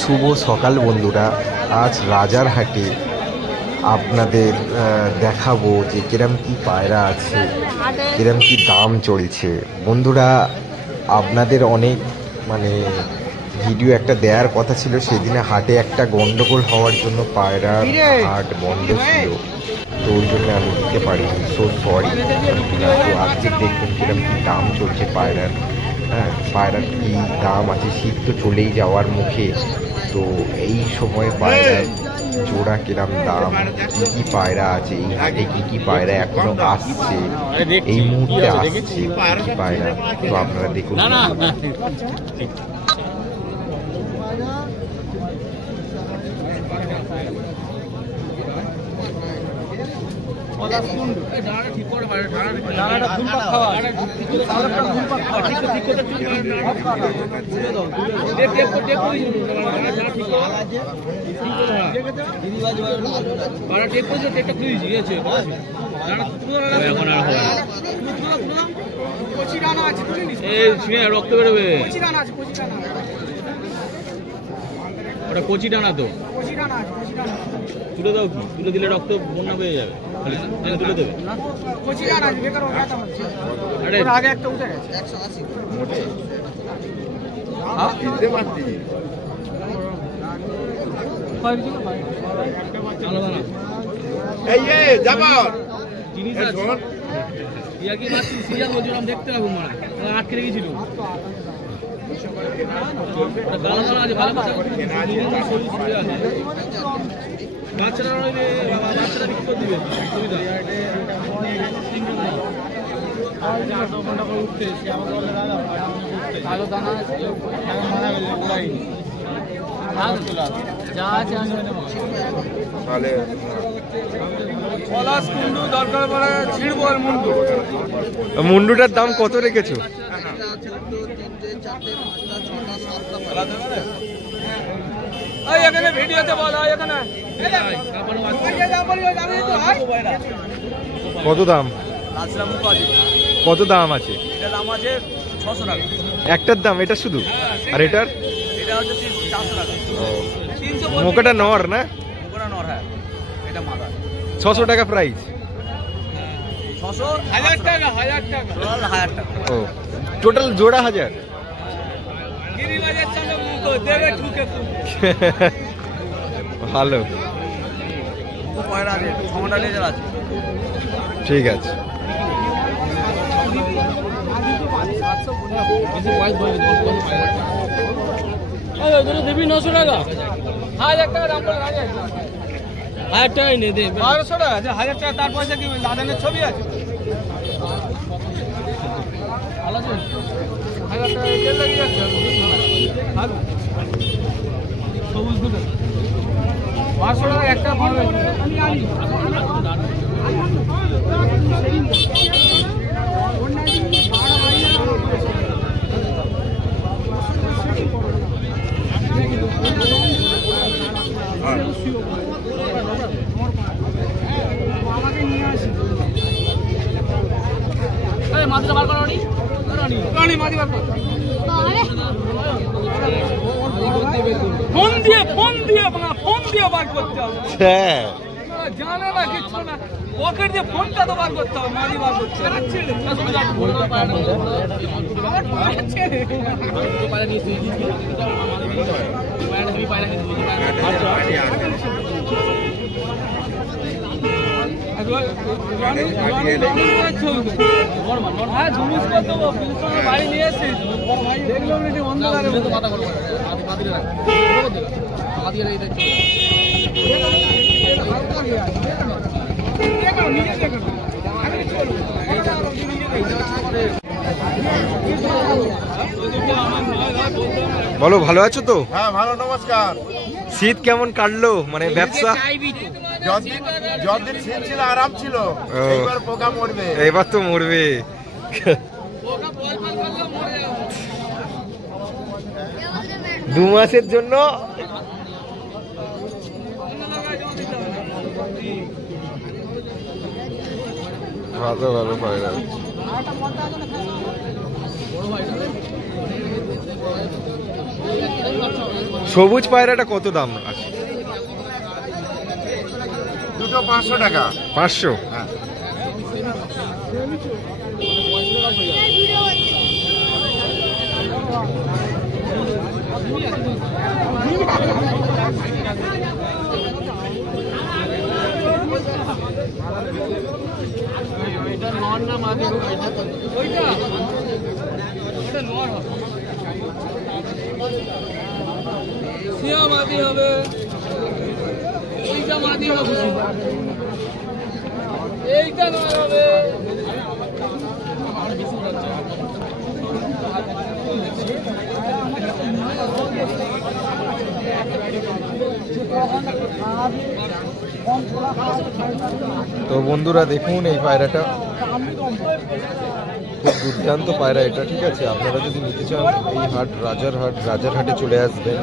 শুভ সকাল বন্ধুরা। আজ রাজারহাটে আপনাদের দেখাবো যে কিরম কি পায়রা আছে, কিরম কি দাম চলছে। বন্ধুরা আপনাদের অনেক ভিডিও একটা দেওয়ার কথা ছিল, সেদিনে হাটে একটা গন্ডগোল হওয়ার জন্য পায়রার হাট বন্ধ ছিল, তো ওই জন্য আমি দিতে পারিনি, সো সরি। তো আজকে দেখুন কিরম কি দাম চলছে পায়রার। হ্যাঁ, পায়রার কি দাম আছে, শীত তো চলেই যাওয়ার মুখে, তো এই সময় পায়রার জোড়া কিরম দাম, কি কি পায়রা আছে এই হাটে, কি কি পায়রা এখনো আসছে, এই মুহূর্তে আসছে কি কি পায়রা, তো আপনারা দেখুন। রক্ত বেরোবে, ওটা কচি ডানা তো তুলে দাও, কি তুলে দিলে রক্ত বন্যা পেয়ে যাবে, তুলে দেবে। আগে একটা উঠে গেছে 180 দেখতে হবে, আটকে রেখেছিল বাচ্চারা ঠিক করে দিবে সুবিধা। মুন্ডুটার দাম কত রেখেছো? কত দাম, কত দাম আছে? একটার দাম এটা শুধু, আর এটার মোকাটা নর না? 600 টাকা প্রাইস। ও টোটাল জোড়া 1000। ভালো, ঠিক আছে। দেবী 900 টাকা, 1000 টাকা দাম বলে 1000 টাকাই নেই, 1200 টাকা, 1000 টাকা তার পয়সা কি দাদানের ছবি আছে? 1000 টাকা তেল লেগে যাচ্ছে, সবুজ দুটো 500 টাকা একটা পড়বে। মাটিটা বার করো, মাটি বার করো, ফোন দিয়ে বার করতে হবে, জানে না কিছু না, পকেট দিয়ে ফোনটা তো বার করতে হবে, মাটি বার করতে হবে। বাড়ি নিয়ে এসেছি, দেখলাম অন্ধকারে বলো, ভালো আছো তো? হ্যাঁ ভালো, নমস্কার। শীত কেমন কাটলো, ব্যবসা? যতদিন শীত ছিল আরাম ছিল, এবার পোকা মরবে, এবার তো মরবে। 2 মাসের জন্য ভালো ভালো পায়রা। সবুজ পায়রাটা কত দাম আছে? দুটো 500 টাকা। 500? হ্যাঁ। এটা নর না মাদি? ওইটা ওটা নর হবে, সিয়া মাদি হবে, এইটা মাদি হবে, এইটা নর হবে। তো বন্ধুরা দেখুন এই পায়রাটা খুব দুর্দান্ত পায়রা এটা, ঠিক আছে? আপনারা যদি নিতে চান এই হাট রাজারহাটে চলে আসবেন।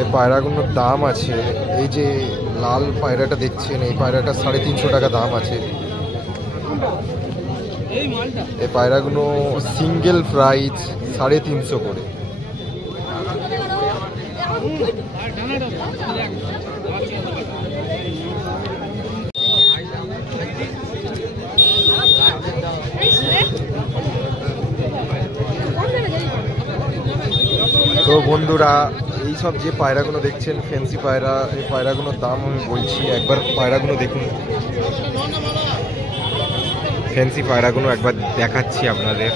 এই পায়রাগুলোর দাম আছে, এই যে লাল পায়রাটা দেখছেন এই পায়রাটা 350 টাকা দাম আছে। এই পায়রাগুলো সিঙ্গেল প্রাইস 350 করে। তো বন্ধুরা এই সব যে পায়রাগুলো দেখছেন ফ্যান্সি পায়রা, এই পায়রাগুলোর দাম আমি বলছি, একবার পায়রাগুলো দেখুন। ফ্যান্সি পায়রাগুলো একবার দেখাচ্ছি আপনাদের।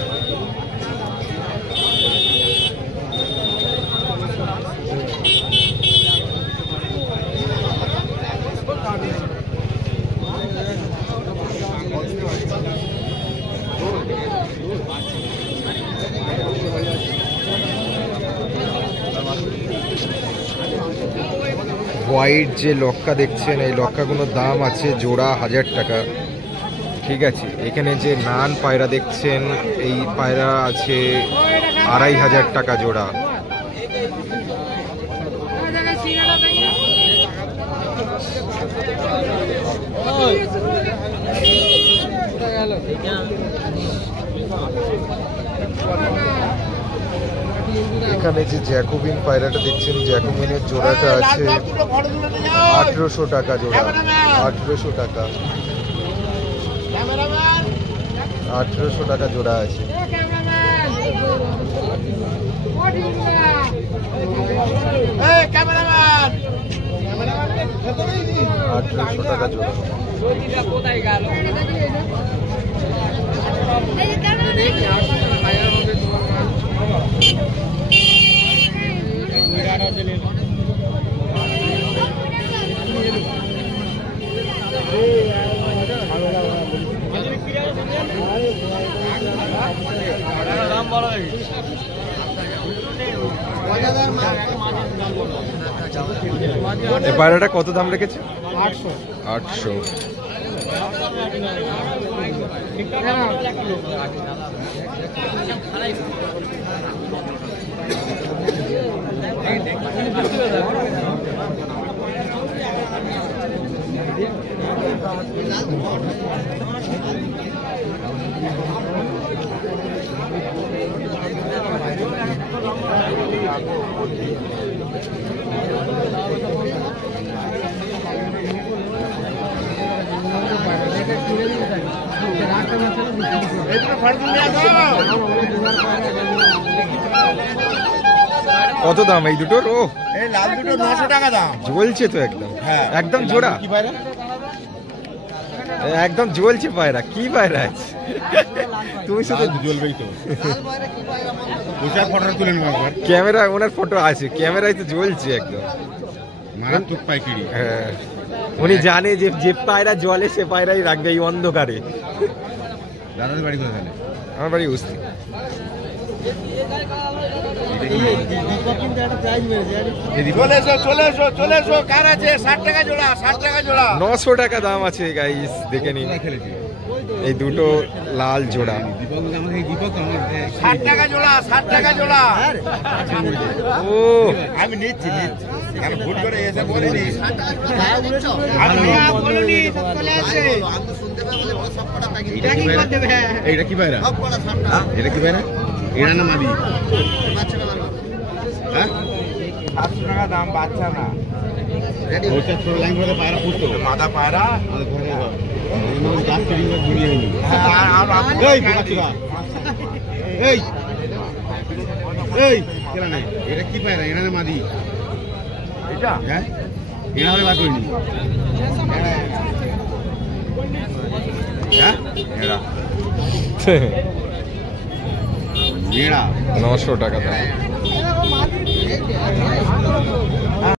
হোয়াইট যে লক্কা দেখছেন এই লক্কাগুলোর দাম আছে জোড়া 1000 টাকা, ঠিক আছে? এখানে যে নান পায়রা দেখছেন এই পায়রা আছে 2500 টাকা জোড়া। এখানে যে জ্যাকোবিন পায়রাটা দেখছেন জ্যাকোবিনের জোড়াটা আছে 1800 টাকা জোড়া, 1800 টাকা, 1800 টাকা জোড়া আছে। 1800 টাকা জোড়া। এই পায়রাটা কত দাম রেখেছে? 800। কত দাম এই দুটোর? ও এই লাল দুটো 900 টাকা দাম। জ্বলছে তো একদম, হ্যাঁ একদম জোড়া, কি পায়রা? একদম জ্বলছে পায়রা। কি পায়রা আছে? তুমি শুধু জ্বলবেই তো। লাল পায়রা কি পায়রা? দুটার ফটো তুলে নেব একবার। ক্যামেরা, ওনার ফটো আছে, ক্যামেরায় তো জ্বলছে একদম মারাত্মক পাইকারি। হ্যাঁ, উনি জানে যে যে পায়রা জলে সে পায়রাই রাখবে এই অন্ধকারে। দাদার বাড়ি কোথায়? আমার বাড়ি উস্তি। চলে এসো কার আছে 60 টাকা জোড়া 60 টাকা জোড়া 900 টাকা দাম আছে গাইস, দেখে নিন এই দুটো লাল জোড়া। 60 টাকা জোড়া 60 টাকা জোড়া। ও আমি নিচ্ছি আমি ভুল করে এসে বলিনি আমি বলিনি চলে আসে এইটা কি পায়রা? এটা কি পায়রা? এটা না মাদি? হ্যাঁ 700 টাকা দাম বাচ্চা না ওইটা ছোট লাইন করে পায়রা পুষতো মাদা পায়রা। আমাদের ঘরে গাছ তৈরি করে ঘুরিয়ে হইনি। এই বোকাচোদা, এই এই কেনা নাই, এটা কি পায়রা? এটা না মাদি? এটা হ্যাঁ এটা হলে বার করিনি। হ্যাঁ এরা মেয়েরা 900 টাকা দাম।